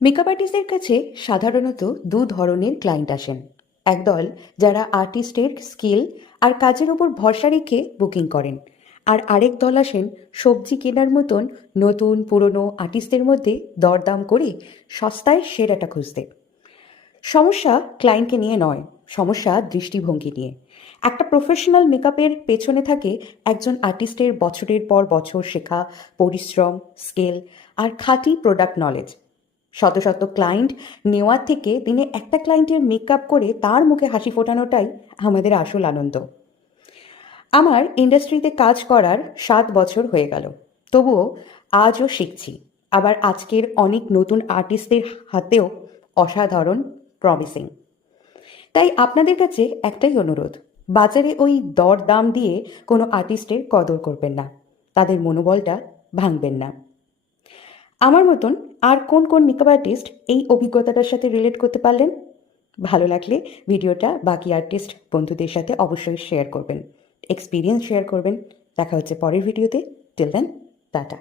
Makeup আর্টিস্টদের কাছে সাধারণত দু ধরনের ক্লায়েন্ট আসেন। একদল যারা আর্টিস্টের স্কিল আর কাজের ওপর ভরসা রেখে বুকিং করেন, আর আরেক দল আসেন সবজি কেনার মতন নতুন পুরনো আর্টিস্টদের মধ্যে দরদাম করে সস্তায় সেরাটা খুঁজতে। সমস্যা ক্লায়েন্টকে নিয়ে নয়, সমস্যা দৃষ্টিভঙ্গি নিয়ে। একটা প্রফেশনাল মেকআপের পেছনে থাকে একজন আর্টিস্টের বছরের পর বছর শেখা পরিশ্রম, স্কিল আর খাঁটি প্রোডাক্ট নলেজ। শত শত ক্লায়েন্ট নেওয়ার থেকে দিনে একটা ক্লায়েন্টের মেকআপ করে তার মুখে হাসি ফোটানোটাই আমাদের আসল আনন্দ। আমার ইন্ডাস্ট্রিতে কাজ করার 7 বছর হয়ে গেল, তবুও আজও শিখছি। আবার আজকের অনেক নতুন আর্টিস্টদের হাতেও অসাধারণ প্রমিসিং। তাই আপনাদের কাছে একটাই অনুরোধ, বাজারে ওই দর দাম দিয়ে কোনো আর্টিস্টের কদর করবেন না, তাদের মনোবলটা ভাঙবেন না। আমার মতন আর কোন কোন মেকআপ আর্টিস্ট এই অভিজ্ঞতাটার সাথে রিলেট করতে পারলেন? ভালো লাগলে ভিডিওটা বাকি আর্টিস্ট বন্ধুদের সাথে অবশ্যই শেয়ার করবেন, এক্সপিরিয়েন্স শেয়ার করবেন। দেখা হচ্ছে পরের ভিডিওতে। Till then, tata.